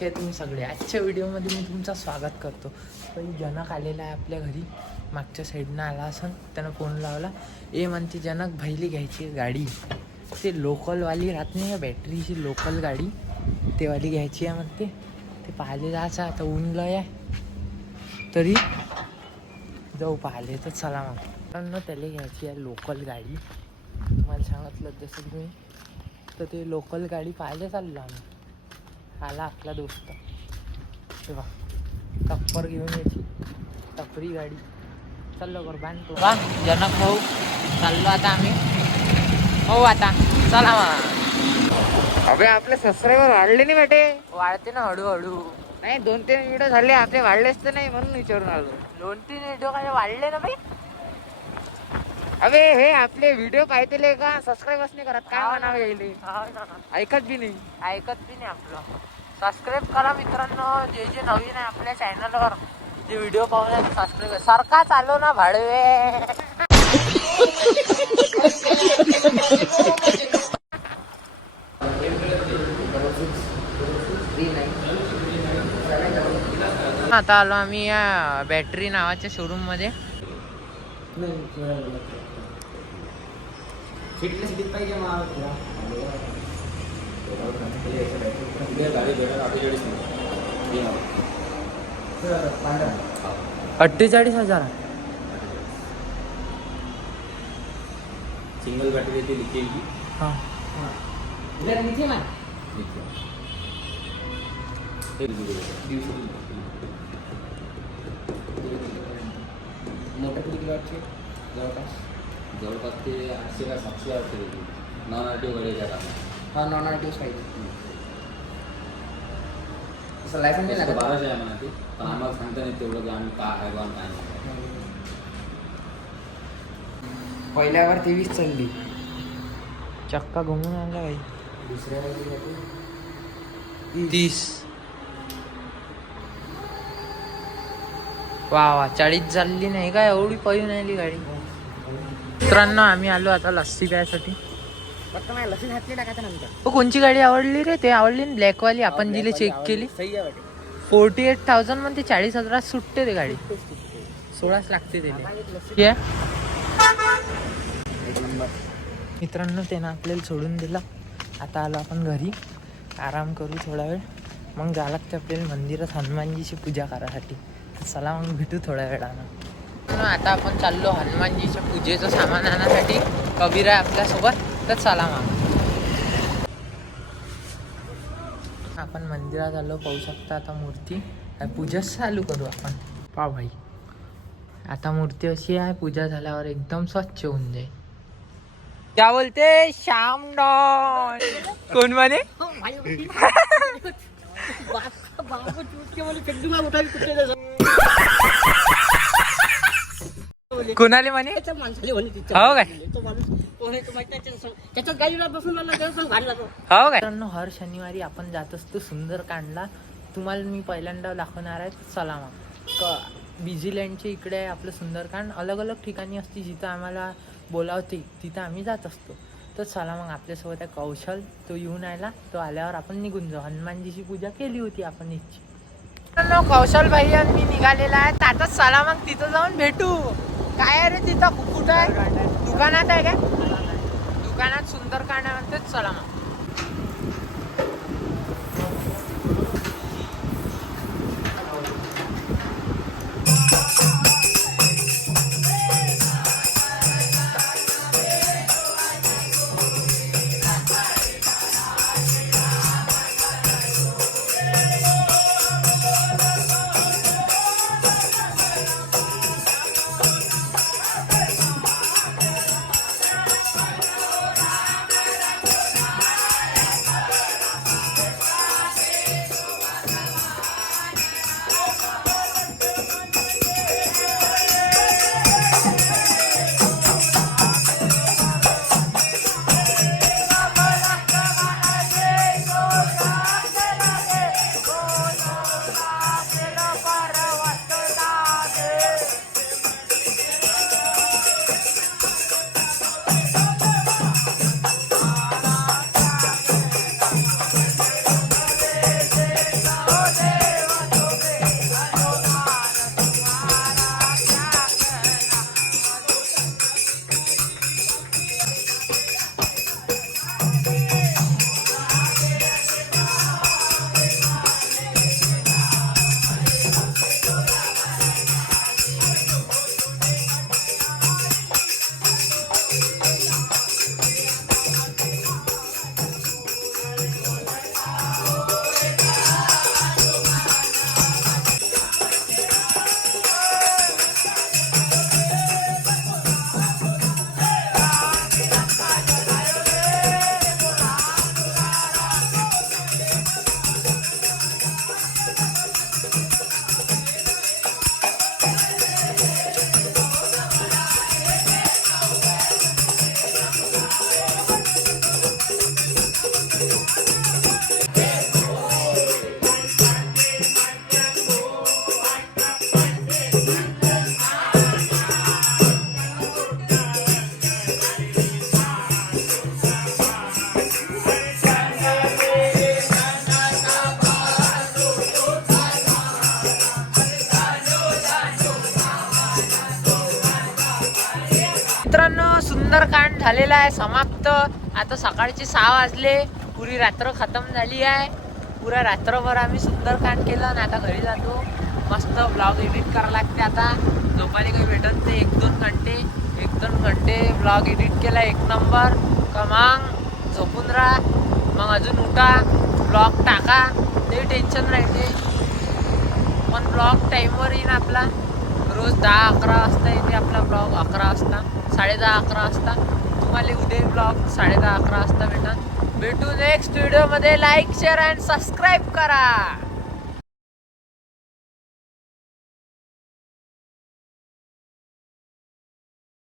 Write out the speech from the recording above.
कसे आहे तुम्ही सगळे. आजच्या व्हिडिओमध्ये मी तुमचं स्वागत करतो. पण जनक आलेला आहे आपल्या घरी, मागच्या साईडनं आला असं, त्यानं फोन लावला. म्हणते जनक भाईली घ्यायची गाडी, ते लोकलवाली राहत नाही का, बॅटरीची लोकल गाडी, तेवाली घ्यायची आहे म्हणते. ते पाहिले जायचं आता, ऊन लय आहे तरी जाऊ पाहिले तर चला मग. पण त्याला घ्यायची आहे लोकल गाडी, तुम्हाला सांगितलं जसं तुम्ही. तर ते लोकल गाडी पाहायला चाललो आम्ही. आला आपला दोस्त तेव्हा टप्पर घेऊन यायची, टपरी गाडी. चाललो कर बांधतो वा जनक भाऊ, चाललो आता आम्ही. हो आता चला मग. अबे आपले सबस्क्रायबर वाढले नाही बेटे. वाढते ना हळूहळू. नाही 2-3 व्हिडिओ झाले आपले, वाढलेच तर नाही म्हणून विचारून आलो. 2-3 व्हिडिओ काय वाढले ना बाई. अबे हे आपले व्हिडिओ पाहते का सबस्क्राईबच नाही करत, काय म्हणावं यायले, ऐकत बी नाही. ऐकत बी नाही आपलं. सबस्क्राईब करा मित्रांनो, जे जे नवीन आहे आपल्या चॅनलवर, जे व्हिडिओ पाहून सबस्क्राईब. सारखा चालू ना भाडवे. आता आलो आम्ही या बॅटरी नावाच्या शोरूम मध्ये. फिटनेस किती पाहिजे मला 48,000. सिंगल बॅटरी येते लिथियम की. हां लिथियम आहे. मोटर किती किलोवॅटची जवळपास ते 800 का 700 असते. नॉन आरटीओ गाडी आहे. हा नॉन आरटीओ पाहिजे. असं लायसन्स नाही लागत. 1200 आहे म्हणा ते, पण आम्हाला सांगता नाही तेवढं की आम्ही काय आहे बा काय नाही. पहिल्यावर 23 चालली, चक्का घुमून आणला काही. दुसऱ्या 30. वा 40 चालली नाही का, एवढी पळून आली गाडी. मित्रांनो आम्ही आलो आता लस्सी प्यायसाठी. फक्त मला लसी घातली टाकायचं नंतर. हो कोणची गाडी आवडली रे? ते आवडली ना ब्लॅकवाली, आपण जिला चेक केली. 48,000 म्हणते, 40,000 सुटते ते गाडी. 16 लागते ते. मित्रांनो त्यानं आपल्याला सोडून दिला. आता आलो आपण घरी, आराम करू थोडा वेळ, मग जायला लागते आपल्याला मंदिरात हनुमानजीची पूजा करायसाठी. चला मग भेटू थोड्या वेळानं. आता आपण चाललो हनुमानजीच्या पूजेचं सामान आणण्यासाठी. कबीर आहे आपल्यासोबत, तर चला मग. आपण मंदिरात आलो, पाहू शकता. आता मूर्ती पूजा चालू करू आपण. पा भाई आता मूर्ती अशी आहे, पूजा झाल्यावर एकदम स्वच्छ होऊन जाईल. क्या बोलते श्याम डॉन कोण म्हणे? कोणाले म्हणे? हो काय? हो काय? हर शनिवारी आपण जात असतो सुंदरकांडला. तुम्हाला मी पहिल्यांदा दाखवणार आहे. चला मग. बिझीलँडच्या इकडे आहे आपलं सुंदरकांड. अलग अलग ठिकाणी असते, जिथं आम्हाला बोलावते तिथं आम्ही जात असतो. तर चला मग आपल्यासोबत आहे कौशल, तो येऊन आला. तो आल्यावर आपण निघून जाऊ. हनुमानजीची पूजा केली होती आपण इच्छी. कौशल भाई आणि मी निघालेला आहे. आताच चला मग तिथं जाऊन भेटू. काय आहे रे तिथं? कुठं आहे? दुकानात आहे काय? दुकानात सुंदरकांड आहे म्हणते. चला मग. मित्रांनो सुंदरकांड झालेला आहे समाप्त. आता सकाळचे 6 वाजले. पुरी रात्र खतम झाली आहे. पुरा रात्रभर आम्ही सुंदरकांड केलं आणि आता घरी जातो. मस्त ब्लॉग एडिट करावं लागते. आता झोपायला काही भेटत नाही. 1-2 घंटे ब्लॉग एडिट केला 1 नंबर. मग झोपून राहा, मग अजून उठा, ब्लॉग टाका. ते टेन्शन राहते, पण ब्लॉग टाईमवर येईन आपला. रोज 10-11 वाजता येते आपला ब्लॉग. 11 वाजता, 10:30-11 वाजता. तुम्हाला उद्या ब्लॉग 10:30-11 वाजता भेटू नेक्स्ट व्हिडिओमध्ये. लाईक, शेअर अँड सबस्क्राईब करा.